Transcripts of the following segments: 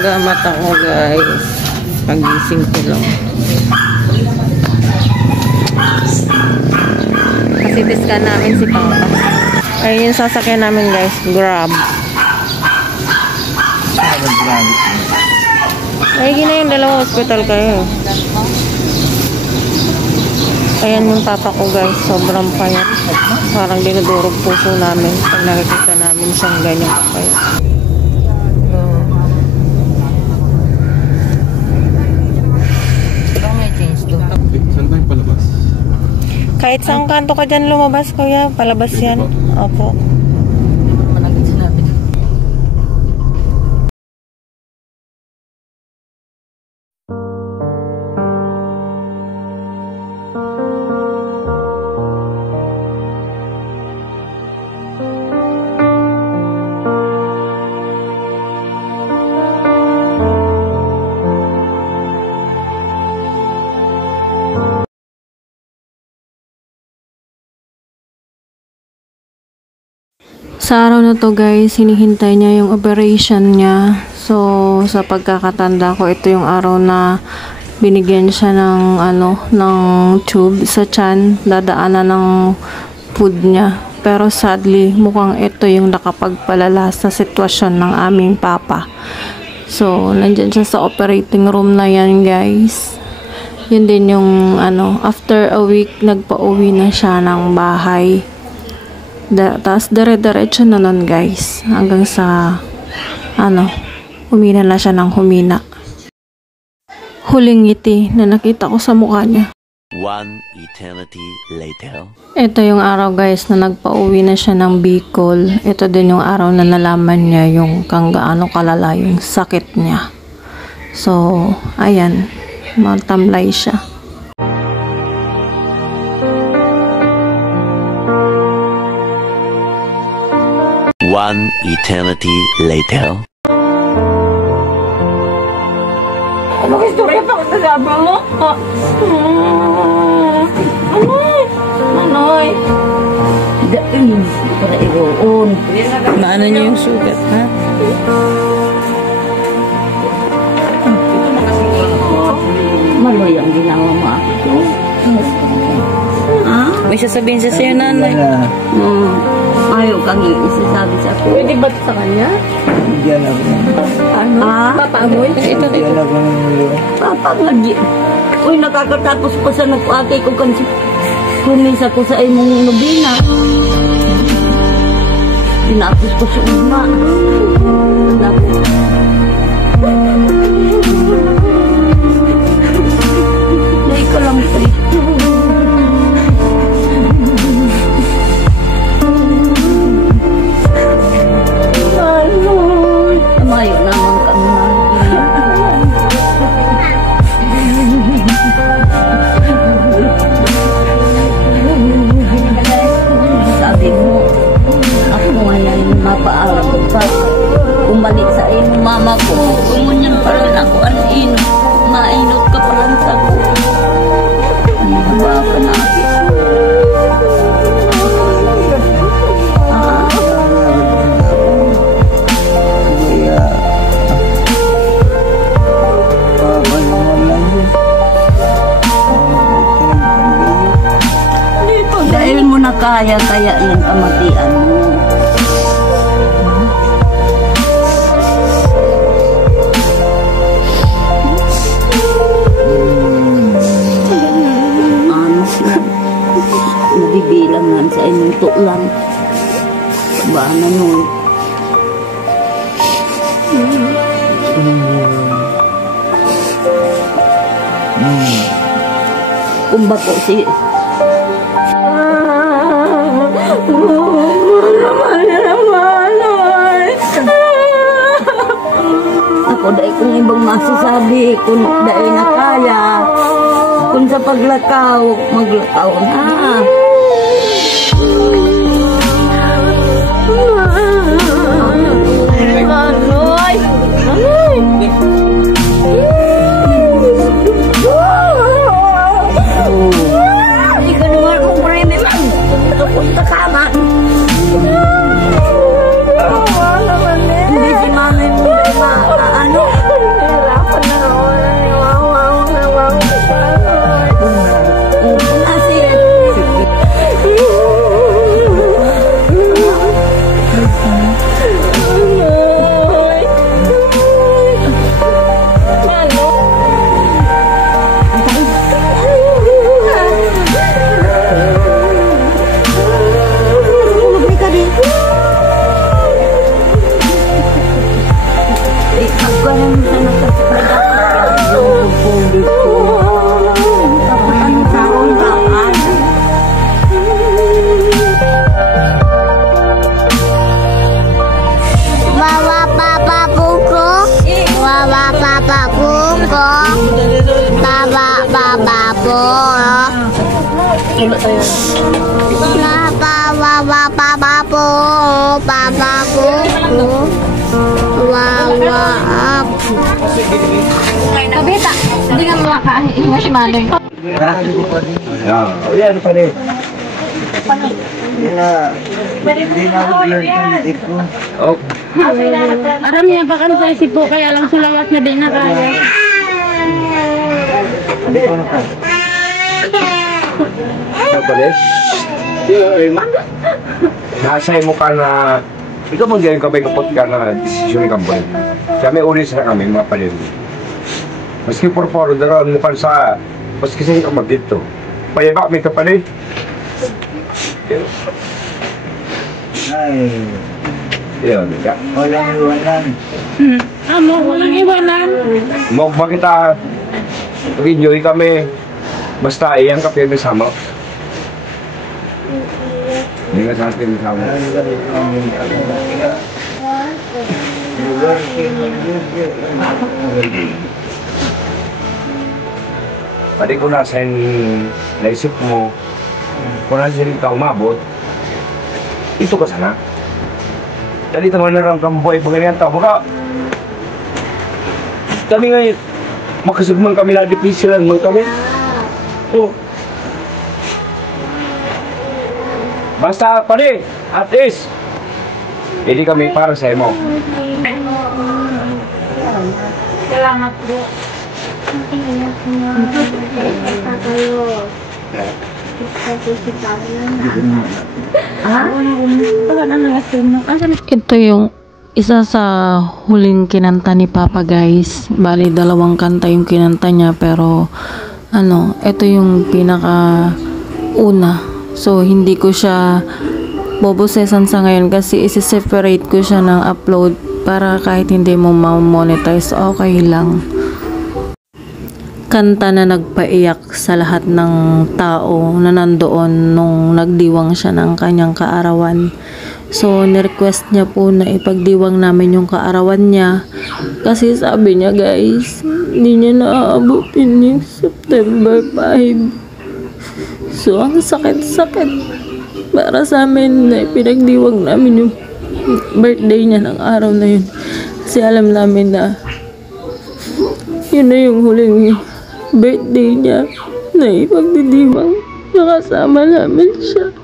Nagmamagamat ako guys. Pagising ko lang. Kasi tiskan namin si Papa. Ayun yung sasakyan namin guys. Grab. Ay, gina yung dalawang hospital kayo. Ayan yung papa ko guys. Sobrang payat. Parang dinudurog puso namin pag nakikita namin siyang ganyan kapayat. Saan tayo palabas? Kahit saan kanto ka dyan lumabas kuya. Palabas yan. Opo. Sa araw na to guys, hinihintay niya yung operation niya. So, sa pagkakatanda ko, ito yung araw na binigyan siya ng ng tube sa tiyan, dadaanan ng food niya. Pero sadly, mukhang ito yung nakapagpalala sa sitwasyon ng aming papa. So, nandyan siya sa operating room na yan guys. Yun din yung after a week, nagpa-uwi na siya ng bahay. Tapos dire-diretso na nun guys hanggang sa humina na siya ng humina. Huling ngiti na nakita ko sa mukha niya. One eternity later. Ito yung araw guys na nagpa-uwi na siya ng Bicol. Ito din yung araw na nalaman niya yung kung gaano kalala yung sakit niya. So ayan, matamlay siya. One eternity later. Ano gusto rin pa kasasabi mo? Anoy? Daing, para iroon. Maano niya yung sugat, ha? Maloy ang ginawa mo ako. Ha? May sasabihin siya sa'yo, nanay. Ayaw kang isasabi sa ako. Pwede ba sa kanya? Diyan ako. Ano? Papamoy? Ito. Diyan ako ng mulo. Papa nga di. Uy, nakakatapos pa sa nagpuatay ko kansi. Kumisa ko sa imong nobina. Tinapos ko sa uma. Nay ka lang sa ito. Mayo naman kami sabi mo, ako ngayon mapaaral ka. Bumalik sa iyong mama ko. Kumunyan pa rin ako anin. Mainot ka pa rin sa ko. Ano ba ka na? Dahil mo na kaya yung kamatian mo. Ano siya? Nabibilangan sa inyong tuklang. Sabana mo. Kumbako si ako dahil kung ibang masasabi kung dahil na kaya kung sa paglakaw maglakaw na Manoy! Ikaw naman kung premi man punta ka man hindi si mami mo ano Tulog tayo. Kabita, hindi nga makakahinga si Manoy. Yan pa rin. Hindi na ako yung ko. Oh. Aram niya pa kan sa isipo, kaya lang sulawat na di na kaya. Nabalik? Nasay mo ka na ikaw magiging kapay kapot ka na desisyon ka ba? Kami ulis na kami mga palin. Maski por favor, daroon mo pa sa maski sa ikaw dito. Payaba may kapalin. Ay. Yun, walang iwanan. Walang iwanan. Mukha kita. Enjoy kami. Basta iyang kape may sama. Hindi ka sa atin sama. Pwede ko na sa naisip mo, kung nasa ka umabot, ito ka sana. Dali naman na lang kang boy pag ganyan tao. Baka kami ngayon, makasugman kami na difícil lang mo kami. Oh. Basta pare, at least, hindi kami para sa mo. Salamat po. Ito yung isa sa huling kinanta ni Papa guys. Bali 2 kanta yung kinanta niya, pero ito yung pinaka una. So hindi ko siya bobosesan sa ngayon kasi isi-separate ko siya ng upload para kahit hindi mo ma-monetize, okay lang. Kanta na nagpaiyak sa lahat ng tao na nandoon nung nagdiwang siya ng kanyang kaarawan. So, nirequest niya po na ipagdiwang namin yung kaarawan niya. Kasi sabi niya guys, hindi niya naaabutin yung September 5. So, ang sakit-sakit para sa amin na ipinagdiwang namin yung birthday niya ng araw na yun. Kasi alam namin na yun na yung huling birthday niya na ipagdidiwang. Nakasama namin siya.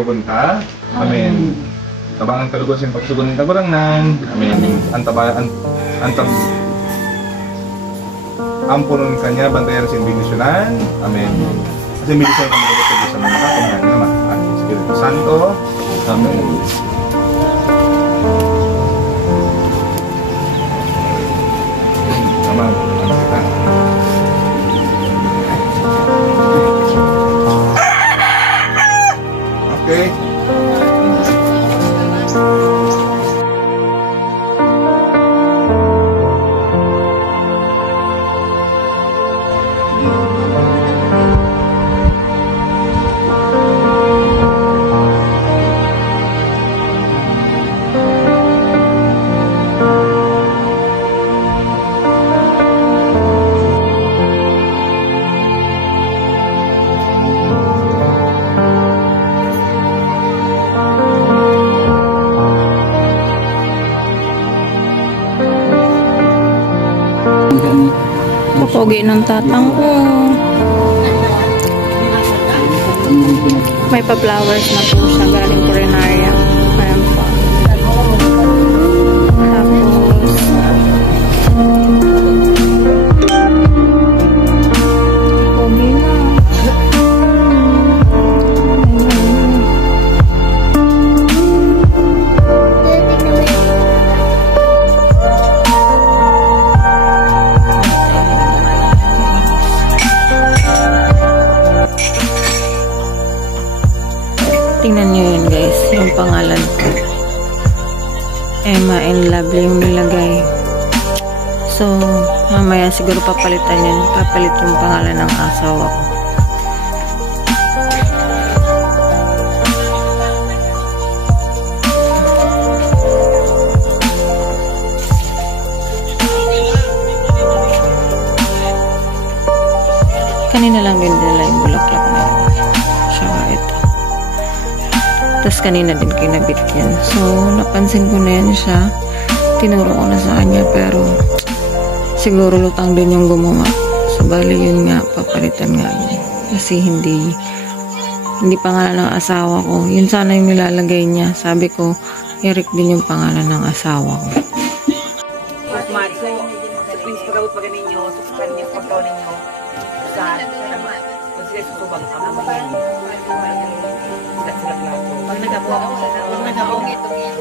Pupunta, amin. Tabangan kalugos yung pagsugon ng tabarangnan, amin. Ampunon kanya, bantayan sa bendisyonan, amin. Kasi bendisyon kami sa mga katungan naman. At Espiritu Santo, amin. Aman, kita. Okay. Pogi ng tatang ko. May pa-flowers na po siya galing Culinaria. Ayan po. Tapos, pogi na. Tingnan nyo yun guys, yung pangalan ko. Emma and Lovely yung nilagay. So, mamaya siguro papalitan yun. Papalit yung pangalan ng asawa ko. Kanina lang din nila yung bulaklak na yun. Saka ito. Tapos kanina din kinabit yan. So, napansin ko na yan siya. Tinuro ko na sa kanya pero siguro lutang din yung gumawa. So, bali yun nga, papalitan nga yun. Kasi hindi pangalan ng asawa ko. Yun sana yung nilalagay niya. Sabi ko, Eric din yung pangalan ng asawa ko. Please pagabot pa ninyo, susukan niyo pagkaw ninyo sa kasi susubang ka mo. Pag nagabuang ito yan.